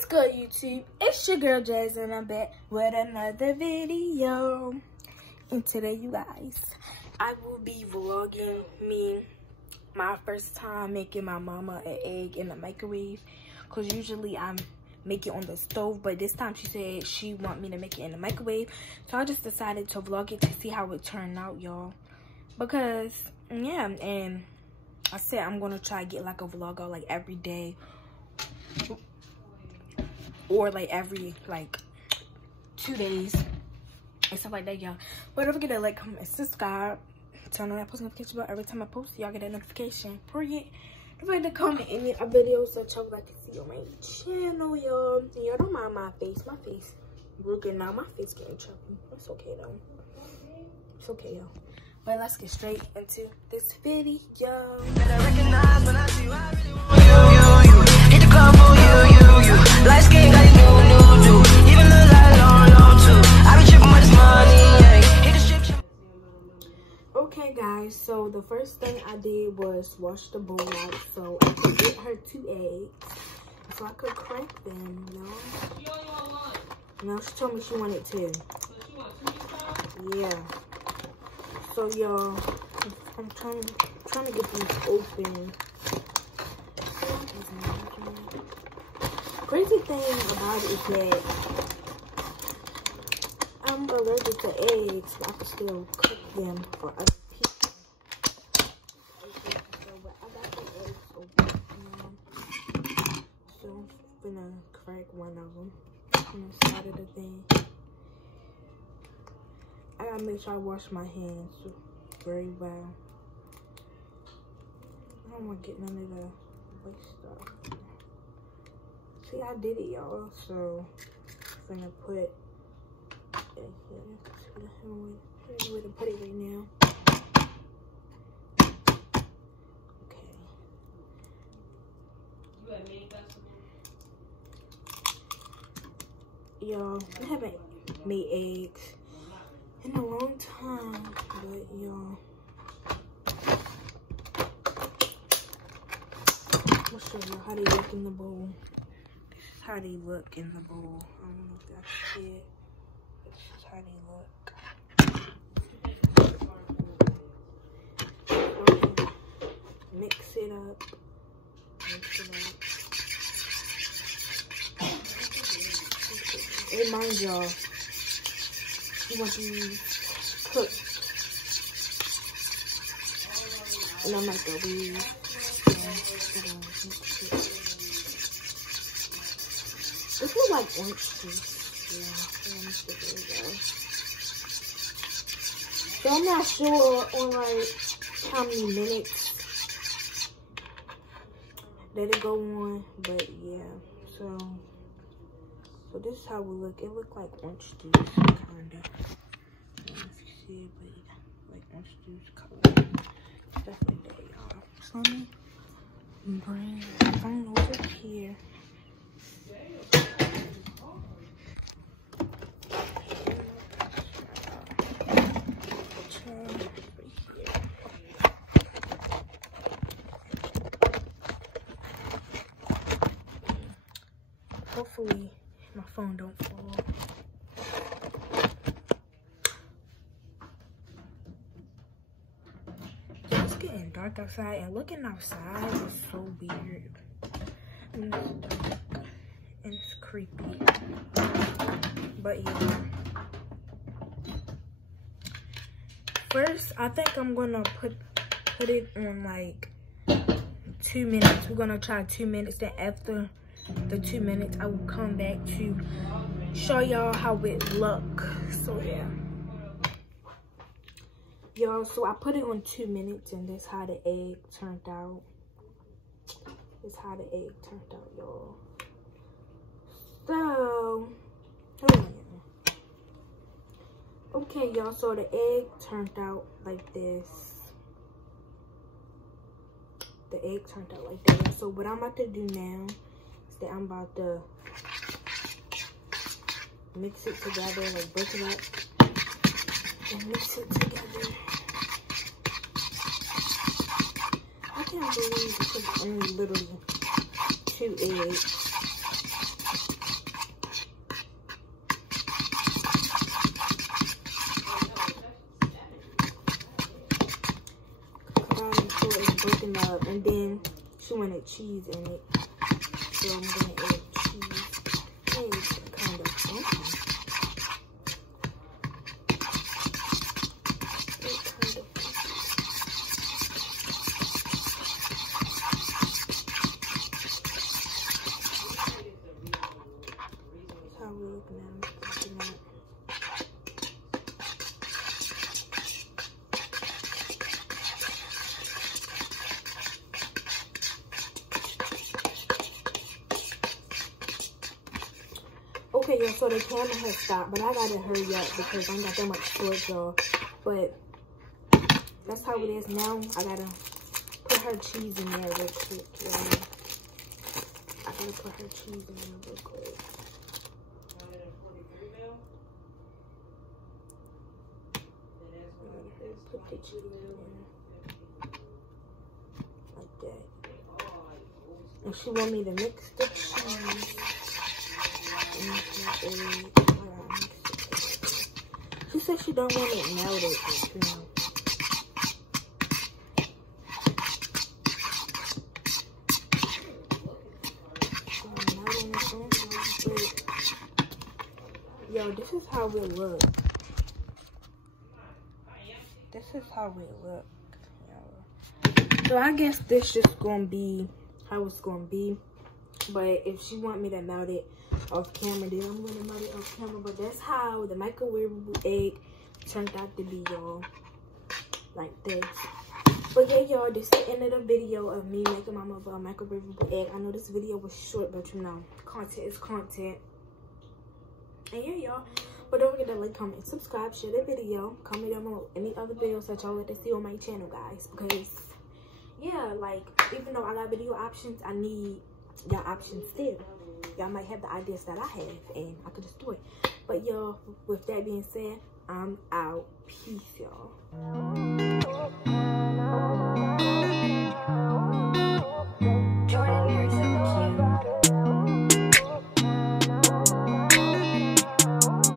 What's good, YouTube? It's your girl Jazz, and I'm back with another video. And today, you guys, I will be vlogging my first time making my mama an egg in the microwave. Cause usually I make it on the stove, but this time she said she want me to make it in the microwave. So I just decided to vlog it to see how it turned out, y'all. Because yeah, and I said I'm gonna try to get like a vlog out like every day. Or like every like 2 days and stuff like that, y'all. But don't forget to like, comment, and subscribe. Turn on that post notification bell every time I post, y'all get that notification. Period. Don't forget to comment any videos that y'all like to see on my channel, y'all. And y'all don't mind my face. My face looking now. My face getting chubby. It's okay though. It's okay, y'all. But let's get straight into this video. Better recognize when I see you, I really want you. Hit the club for you. Light skin got it new. Even look like long too. I be tripping with this money, yeah. Hit the strip. Okay, guys, so the first thing I did was wash the bowl out so I could get her 2 eggs so I could crack them, you know. She only want one. No, she told me she wanted 2. So she want 2 each time? Yeah. So y'all, I'm trying to get these open. Crazy thing about it is that I'm allergic to eggs, so I can still cook them for other people. Okay, so but I got the eggs open now. So I'm gonna crack one of them on the side of the thing. I gotta make sure I wash my hands very well. I don't want to get none of the waste stuff. See, I did it, y'all. So I'm gonna put it here. Here's the way to put it right now. Okay. You have made vegetables? Y'all, I haven't made eggs in a long time, but y'all, I'll show you how they look in the bowl. This is how they look in the bowl. I don't know if that's it. This is how they look. Okay. Mix it up. Hey, mind y'all, you want these cooked in a microwave. This looks like orange juice. Yeah, so I'm not sure on like how many minutes that it go on, but yeah. So this is how it look. It look like orange juice, kinda. I don't know if you see it, but yeah, like orange juice color. Stuff like that, y'all. So let me bring my phone over here. Hopefully my phone don't fall. It's getting dark outside, and looking outside is so weird. And it's dark and it's creepy. But yeah. First, I think I'm gonna put it on like 2 minutes. We're gonna try 2 minutes. Then after the 2 minutes, I will come back to show y'all how it look. So yeah, y'all, so I put it on 2 minutes, and this how the egg turned out. This how the egg turned out, y'all. So okay, y'all, so the egg turned out like this. The egg turned out like that. So what I'm about to do now is that I'm about to mix it together, like break it up and mix it together. I can't believe it took only literally 2 eggs. cheese in it. So I'm gonna add cheese. It's kind of funky. Okay, y'all, so the camera has stopped, but I gotta hurry up because I ain't got that much storage, y'all. But that's how it is now. I gotta put her cheese in there real quick, y'all. I gotta put her cheese in there real quick. Put the cheese in there. Like that. And she want me to mix the cheese. She said she don't want it melted, but you know. Yo, this is how it looks. This is how it looks. So I guess this just gonna be how it's gonna be. But if she want me to melt it off camera, then I'm gonna melt it off camera. But that's how the microwaveable egg turned out to be, y'all. Like this. But yeah, y'all, this is the end of the video of me making my mother a microwaveable egg. I know this video was short, but you know, content is content. And yeah, y'all. But don't forget to like, comment, and subscribe, share the video. Comment down below any other videos that y'all like to see on my channel, guys. Because yeah, like, even though I got video options, I need y'all options still. Y'all might have the ideas that I have, and I could just do it. But y'all, with that being said, I'm out. Peace, y'all.